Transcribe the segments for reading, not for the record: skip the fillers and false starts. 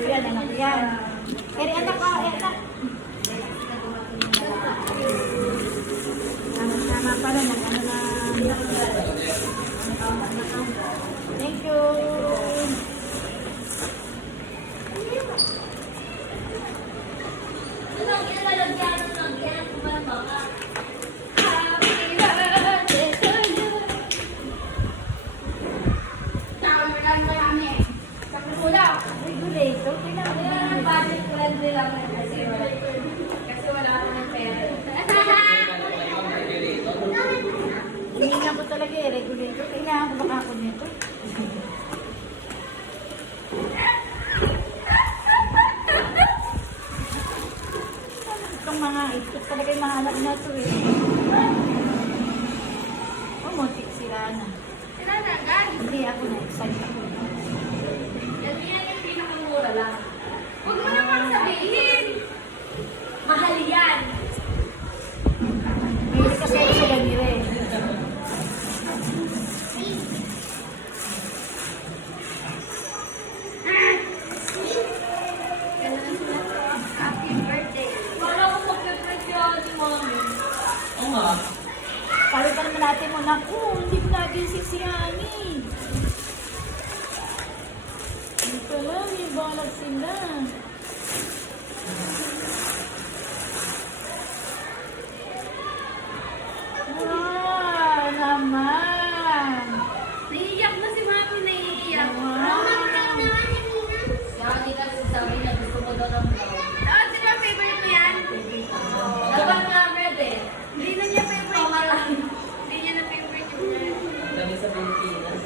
ko yan, anak ko yan. Pero anak ko, anak. Tama pala, ano na. Thank you. Regulator, kailangan ng budget friendly lang kasi wala ako ng pera. Hinihingan ko talaga regulator. Kailangan ko baka ako nito. Itong mga ito talaga yung mga anak na ito eh. Umutik sila na. Sila na, guys. Hindi ako na-excite ako. Yan yung pinakamura lang. Huwag mo naman sabihin. Mahal yan. May kasi ako sa ganire eh. Happy birthday. Para ko mag-birthday ako ni Mami. Oo nga. Sabi pa naman natin mo, naku, hindi ko natin sisiyani. Ito lang, may balag sila. Wow, naman. Naiiyak na si Mami, naiiyak. Wow. Sabi kasi sabi niya, gusto ko daw ng brown. Ah, di ba favorite mo yan? Dapat nga red eh. Hindi na niya favorite. Hindi niya na favorite yung red. Kami sa Pilipinas.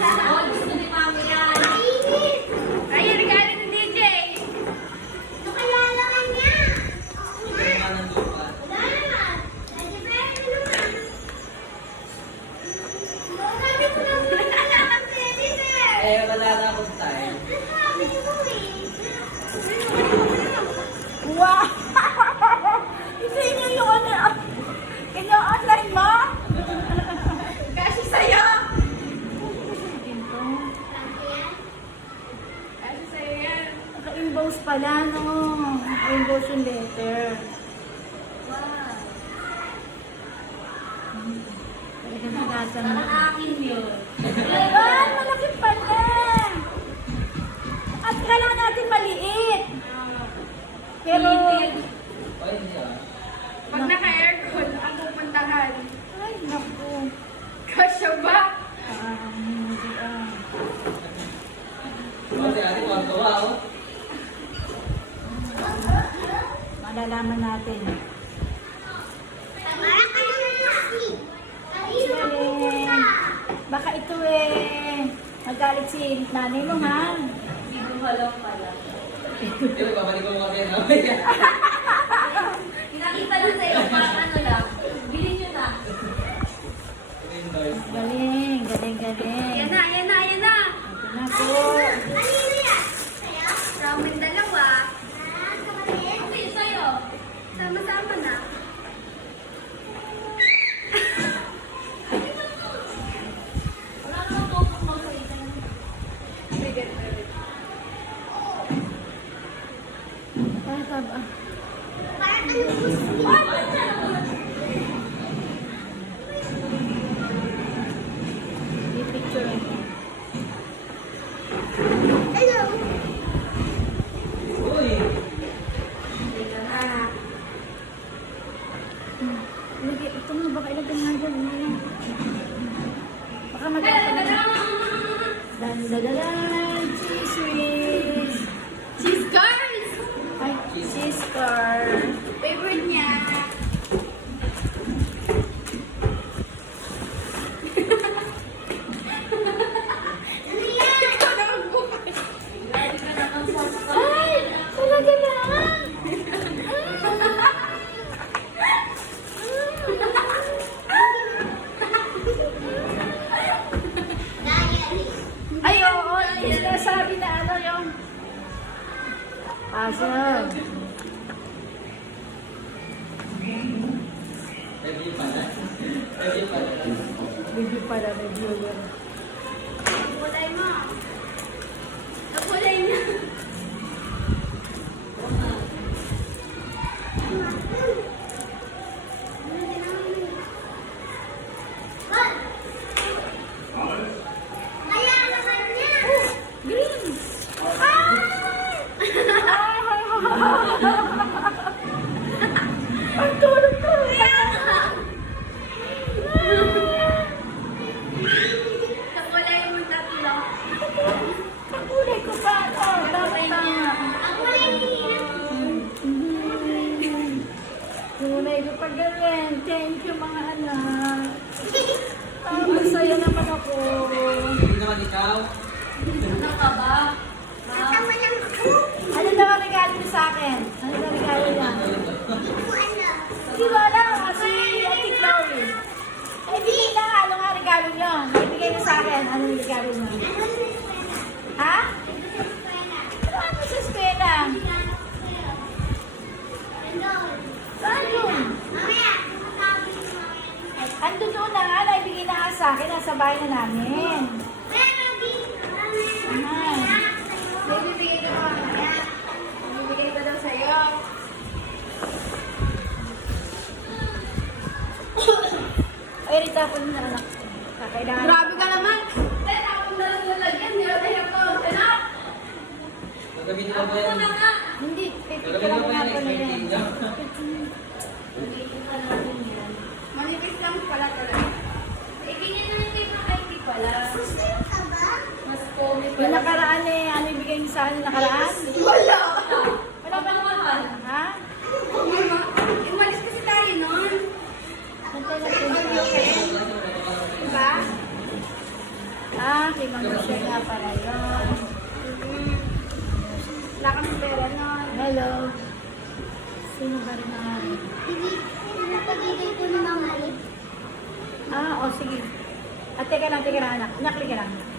Oh, gusto ni Mami yan. Ay, regalo ni DJ. Kaya nga ng lupa. Eh, wala na akong time. Wow! Ito yun yung ano. Ino-online mo? Kasi sa'yo. Ito. Kasi sa'yo yan. Naka-inbox pala, no? Naka-inbox yung letter. Wow. Talagang nagatan mo. Parang akin yun. Ah, malaki pala! At kailangan natin maliit. Pero, Oh, hindi ah. Pag naka-aircon, ang pupuntahan. ay, naku. Kasya ba? Hindi Kasi ate, kwantuwa ako. malalaman natin. Baka ito eh, magalit si nanay mo, ha? Hindi ko alam pala. Hindi, babalik ko mga mamaya. Pinakita na sa'yo, parang ano lang. Bilhin nyo na. Endorse. Galing, galing, galing. Ayan na, ayan na, ayan na. Ito na po. Ramen dalawa. Okay, sa'yo. Sama-sama na. Wala naman po kung mag-iitan. Ay, taba. May picture ako. Uy! Ito nga, baka ilagay nga dyan. Baka magkakaroon. Dan-da-da-dan! Cheese whiz! Cheese curls! Ay, cheese car. Favorite niya. Ikaw na magbukas. Lagi ka na ng sauce. Ay! Talaga lang! Ay, oo. Sinasabi na ano yung... Awesome. Review pala. Review pala. Review pala, review yun. Kulay mo. Nakulay na. Masaya naman ako. Hindi naman ikaw. Ano ka ba? Ano daw ang regalo niyo sa akin? Ano daw ang regalo niya? Hindi ko alam kasi Ate Chloe. Ay, bigay na nga. Ano nga regalo niyo? Ibigay niyo sa akin. Ano yung regalo niyo? Ha? Ano sa spela? Saan yun? Ando doon na nga. Naibigay na nga sa akin. Nasa bahay na namin. Baby, bigay ko naman kaya. Bibigay ko daw sa'yo. Ay, rita po na anak. Kakailangan. Grabe ka naman. Dahil ako na lang lalagyan. Hirap na hirap ka. Anak! Gagamitin ko ba Ako yan? na nga. Hindi, pipicture Gagamitin ako ko nga yan. pala yan. Expertise niya. Manipis lang pala talaga. Eh, ganyan na yung paper candy pala. Mas comic Yung nakaraan eh, ano ibigay niyo sa akin yung nakaraan? Wala! Wala ba naman? Ha? Umalis kasi tayo nun. Nantay na po. Diba? Ah, kay Ma'am Michelle nga pala yun. Wala kami pera nun. Hello. Sino ba rin na? Ah, o sige. Teka lang anak. Nakli ka lang.